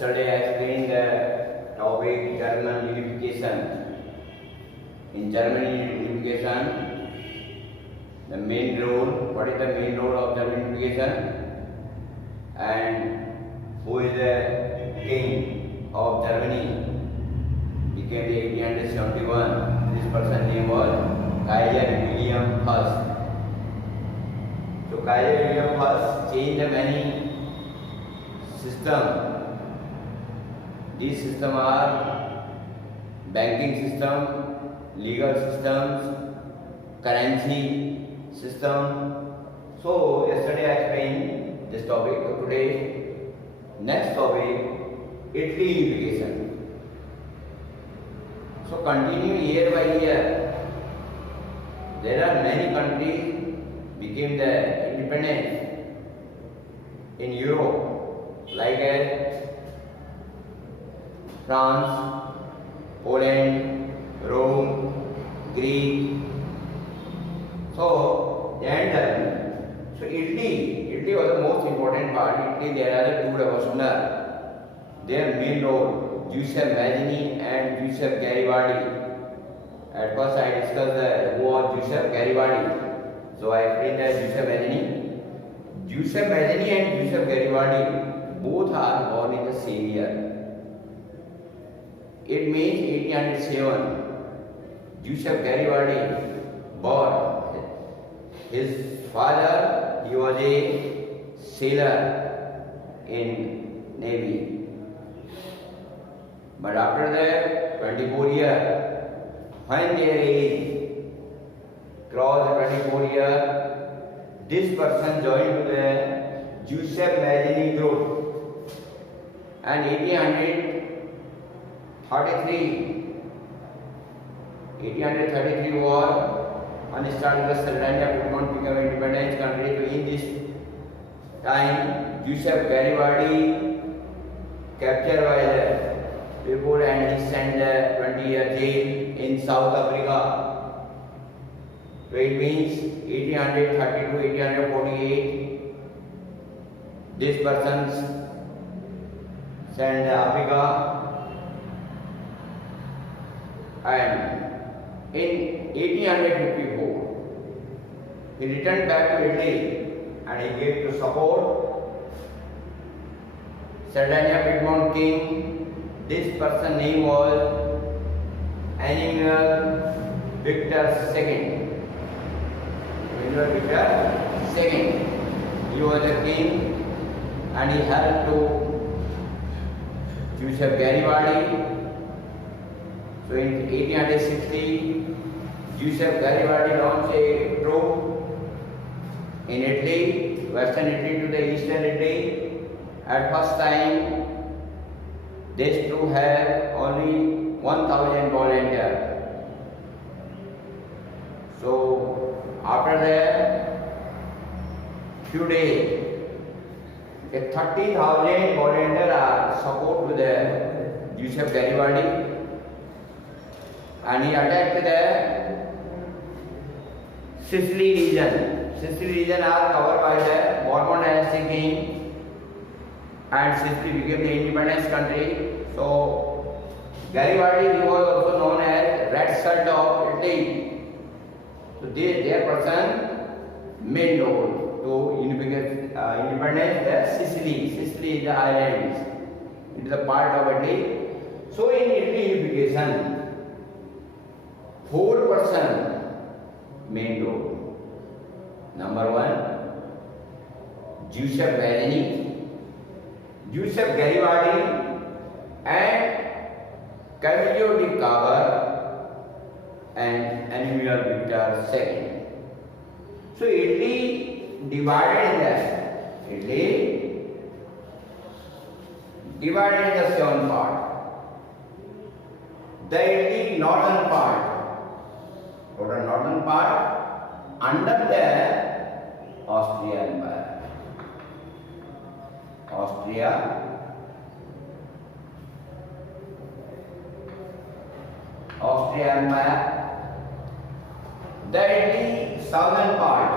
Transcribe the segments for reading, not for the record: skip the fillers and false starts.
Yesterday I explained the topic German unification. In German unification, the main role, what is the main role of German unification, and who is the king of Germany, became in 1871. This person's name was Kaiser William I. So Kaiser William I changed many systems. These systems are banking system, legal systems, currency system. So yesterday I explained this topic. So today, next topic, Italy unification. So continue year by year. There are many countries became the independent in Europe, like France, Poland, Rome, Greece. So Italy was the most important part. Italy, there are the two revolutionaries. Their main role, Giuseppe Mazzini and Giuseppe Garibaldi. At first I discussed who was Giuseppe Garibaldi. So I explained that Giuseppe Mazzini. Giuseppe Mazzini and Giuseppe Garibaldi both are born in the same year. It means 1807. Giuseppe Garibaldi born. His father, he was a sailor in Navy. But after that, 24 years, when their age crossed 24 years, this person joined to the Giuseppe Mazzini group. And 1833 war, and started the Sardinia Piedmont become an independent country. So in this time, Giuseppe Garibaldi captured by the people and he sent a 20-year jail in South Africa. So it means 1832, 1848, this person sent Africa, and in 1854 he returned back to Italy and he gave to support Sardinia Piedmont king. This person's name was Emmanuel Victor II. Emmanuel Victor II. He was a king and he helped to Giuseppe Garibaldi. So in 1860, Giuseppe Garibaldi launched a troop in Italy, western Italy to the eastern Italy. At first time, this troop had only 1,000 volunteers. So after that, few days, 30,000 volunteers are support to the Giuseppe Garibaldi. And he attacked the Sicily region. Sicily region are covered by the Bourbon dynasty king, and Sicily became the independent country. So Garibaldi, he was also known as Red Shirt of Italy. So their person main role to independence the Sicily. Sicily is the island. It is a part of Italy. So in Italy unification, 4 person main role. Number 1, Giuseppe Mazzini, Giuseppe Garibaldi, and Camillo di Cavour, and Emmanuel Victor II. So Italy divided in the 7 parts. The Italy northern part, under the Austria Empire. Austria Empire. The Italy southern part,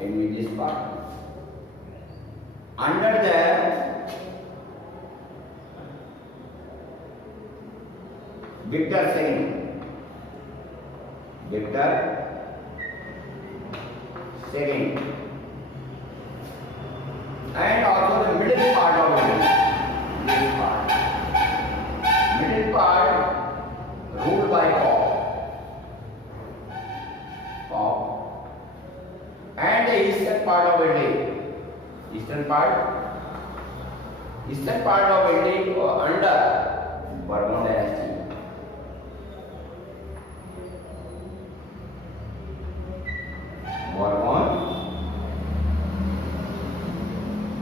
in this part, under the Victor second. Victor second. And also the middle part of Italy. Middle part ruled by Pope. And the eastern part of Italy. Eastern part of Italy under Bourbon dynasty. Bourbon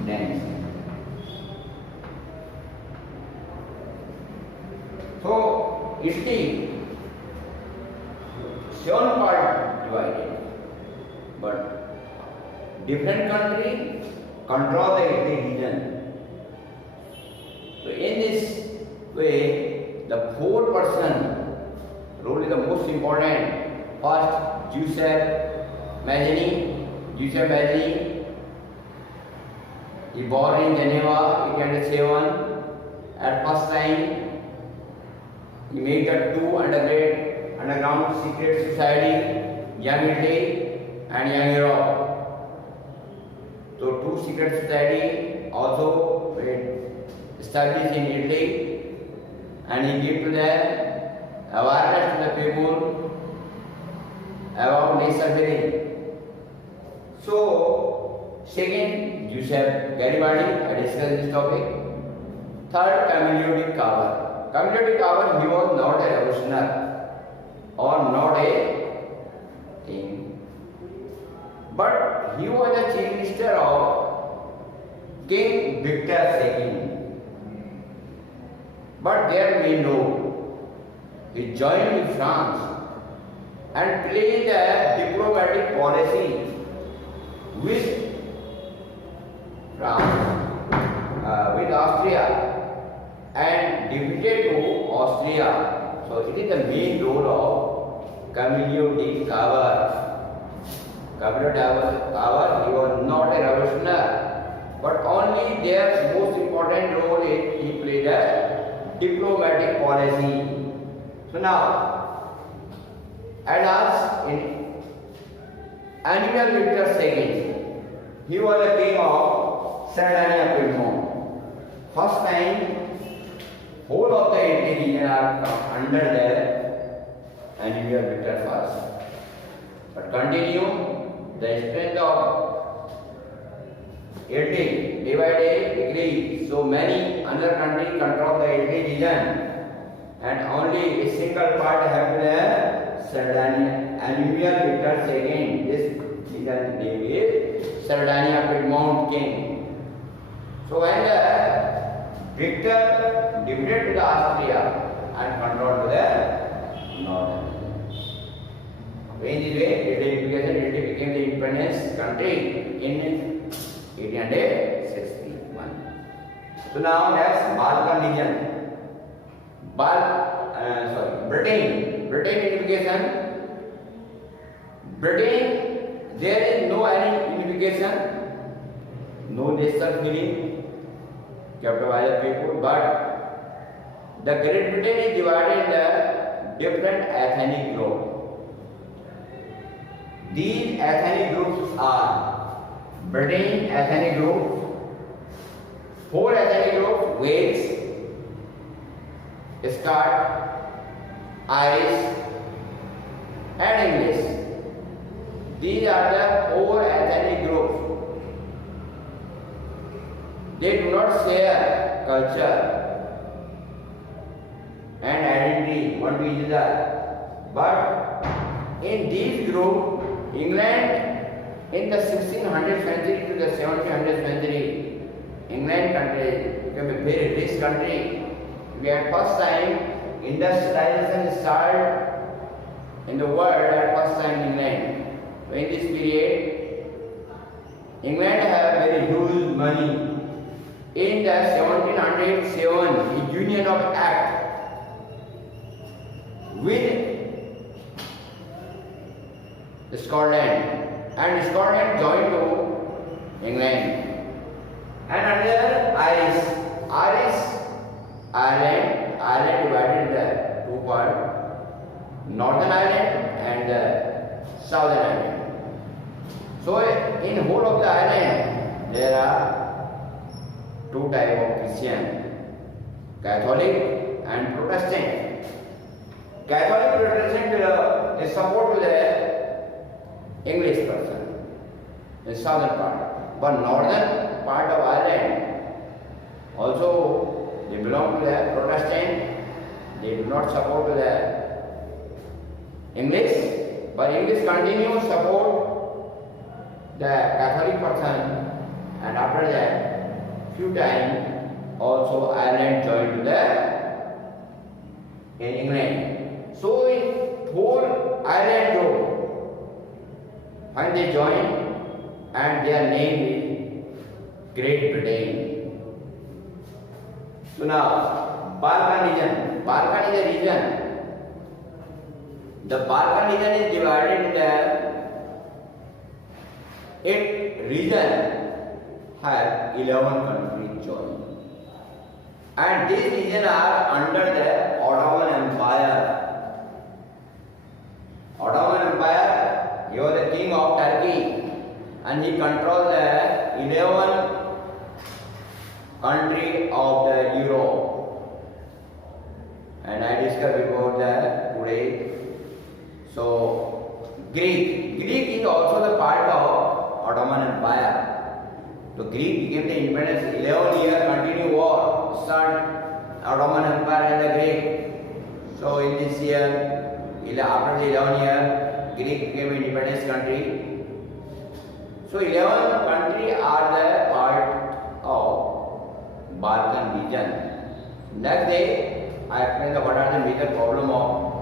dynasty. So Italy, 7 part divided, but different country control the Italy region. So in this way, the 4-person role is the most important. First, Giuseppe Mazzini. He born in Geneva 1807. At first time, he made the 2 underground secret society, Young Italy and Young Europe. So 2 secret society also established in Italy, and he gave to them awareness to the people about nation building. So, second, Giuseppe Garibaldi, I discussed this topic. Third, Camillo di Cavour. Camillo di Cavour, he was not a revolutionary or not a king, but he was the chief minister of King Victor II. But there we know he joined France and played a diplomatic policy with France, with Austria, and defeated to Austria. So it is the main role of Camillo di Cavour. Camillo di Cavour, he was not a revolutionary, but only their most important role is he played a diplomatic policy. So now, Adolf in Annual Victor II, he was the king of Sardinia Piedmont. First time, whole of the Italy region are under the Annual Victor I. But continue, the strength of Italy day by day decreased. So many other countries control the Italy region, and only a single part have the Sardinia Annual Victor II. This region name is Sardinia Piedmont king. So when the Victor defeated to the Austria and controlled the northern region. So in this way, Italy became the independence country in 1861. So now next, Balkan region. Britain unification. Britain, there is no any unification, no national feeling kept by the people, but the Great Britain is divided into different ethnic groups. These ethnic groups are Britain ethnic group, 4 ethnic groups: Wales, Scot, Irish, and English. These are the 4 ethnic groups. They do not share culture and identity one to each other. But in these groups, England in the 1600th century to the 1700th century, England country became a very rich country. We had first time industrialization started in the world at first time in England. So in this period, England had very huge money. In the 1707, the Union of Act with Scotland, and Scotland joined to England. And another Ireland divided into two parts, Northern Ireland and Southern Ireland. So in whole of the island there are two type of Christian, Catholic and Protestant. Catholic Protestant is support to the English person in southern part, but northern part of Ireland also they belong to the Protestant. They do not support to the English, but English continue support the Catholic person, and after that few time also Ireland joined to the in England. So in whole Ireland group, when they join, and their name is Great Britain. So now Balkan region. Balkan is a region. The Balkan region is divided into 8 regions, have 11 countries joined. And these regions are under the Ottoman Empire. Ottoman Empire, he was the king of Turkey and he controlled the 11 country of the Europe. And I discussed before that today. So Greek is also the part of Ottoman Empire. So Greek became the independence. 11-year continued war. Start Ottoman Empire and the Greek. So in this year, after the 11 year, Greek became independence country. So 11 countries are the part of Balkan region. Next day, I explain what are the major problem of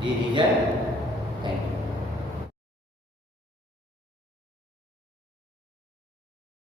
the region.